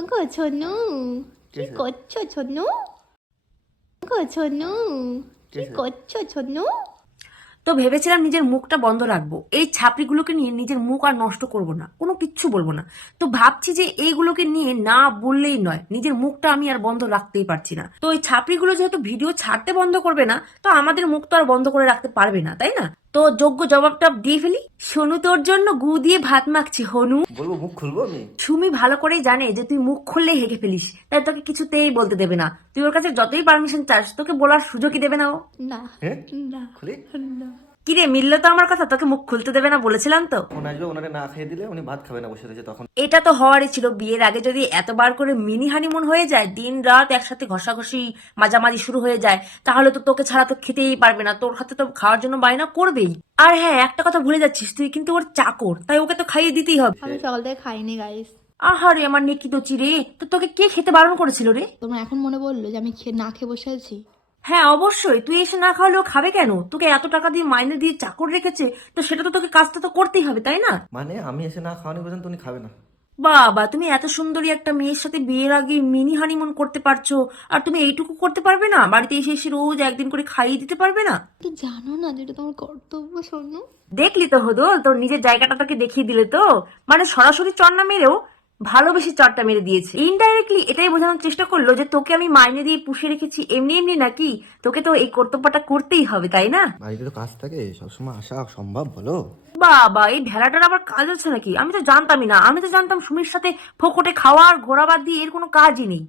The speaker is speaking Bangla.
গো ছোনু, কি করছো ছোনু? গো ছোনু, কি করছো ছোনু? তো ভেবেছিলাম নিজের মুখটা বন্ধ রাখবো, এই ছাপড়িগুলোকে নিয়ে নিজের মুখ আর নষ্ট করব না, কোনো কিচ্ছু বলবো না। তো ভাবছি যে এইগুলোকে নিয়ে না বললেই নয়, নিজের মুখটা আমি আর বন্ধ রাখতেই পারছি না। তো এই ছাপড়িগুলো যেহেতু ভিডিও ছাড়তে বন্ধ করবে না, তো আমাদের মুখ তো আর বন্ধ করে রাখতে পারবে না, তাই না? তো যোগ্য জবাবটা দিয়ে ফেলি। সোনু তোর জন্য গু দিয়ে ভাত মাখছি হনু। বলবো, মুখ খুলবো আমি? সুমি ভালো করেই জানে যে তুই মুখ খুললেই হেগে ফেলিস, তাই তোকে কিছুতেই বলতে দেবে না। তুই ওর কাছে যতই পারমিশন চাস, তোকে বলার সুযোগই দেবে না ও। না হ্যাঁ না খুলি। না, কিরে, মিললো তো আমার কথা? তোকে মুখ খুলতে দেবে না বলেছিলাম তো। ফোন আসবে, ওনারে না খেয়ে দিলে উনি ভাত খাবে না, বসে রয়েছে তখন। এটা তো হওয়ারই ছিল। বিয়ের আগে যদি এতবার করে মিনি হানিমুন হয়ে যায়, দিন রাত একসাথে ঘষাঘষি মাঝামাঝি শুরু হয়ে যায়, তাহলে তো তোকে ছাড়া তো খেতেই পারবে না, তোর হাতে তো খাওয়ার জন্য বায়না করবেই। আর হ্যাঁ, একটা কথা ভুলে যাচ্ছিস, তুই কিন্তু ওর চাকর, তাই ওকে তো খাইয়ে দিতেই হবে। আমি সকাল থেকে খাইনি গাইস। আহারে আমার নেকি তো চিরে, তো তোকে কে খেতে বারণ করেছিল রে? তোমার এখন মনে পড়লো যে আমি না খেয়ে বসে আছি? হ্যাঁ অবশ্যই, তুই এসে না খাওয়ালেও খাবে কেন? তোকে এত টাকা দিয়ে মাইনে দিয়ে চাকর রেখেছে, তো সেটা তো তোকে কাজটা তো করতেই হবে, তাই না? মানে আমি এসে না খাওয়ানি পর্যন্ত উনি খাবে না? বাবা, তুমি এত সুন্দরী একটা মেয়ের সাথে বিয়ের আগে মিনি হানিমুন করতে পারছো, আর তুমি এইটুকু করতে পারবে না? বাড়িতে এসে এসে রোজ একদিন করে খাইয়ে দিতে পারবে না? তো জানো না যেটা তোমার কর্তব্য সোনু। দেখলি তো হদল, তোর নিজের জায়গাটা তোকে দেখিয়ে দিলে তো। মানে সরাসরি চর না মেরেও ভালোবেসে চরটা মেরে দিয়েছে। ইনডাইরেক্টলি এটাই বোঝানোর চেষ্টা করলো যে তোকে আমি মাইনে দিয়ে পুষে রেখেছি এমনি এমনি নাকি, তোকে তো এই কর্তব্যটা করতেই হবে, তাই না? বাড়িতে তো কাজ থাকে, সবসময় আসা সম্ভব বলো? বাবা, এই ভেড়াটার আবার কাজ আছে নাকি? আমি তো জানতামই না। আমি তো জানতাম সুমির সাথে ফোকটে খাওয়া আর ঘোরা বাদ দিয়ে এর কোনো কাজই নেই।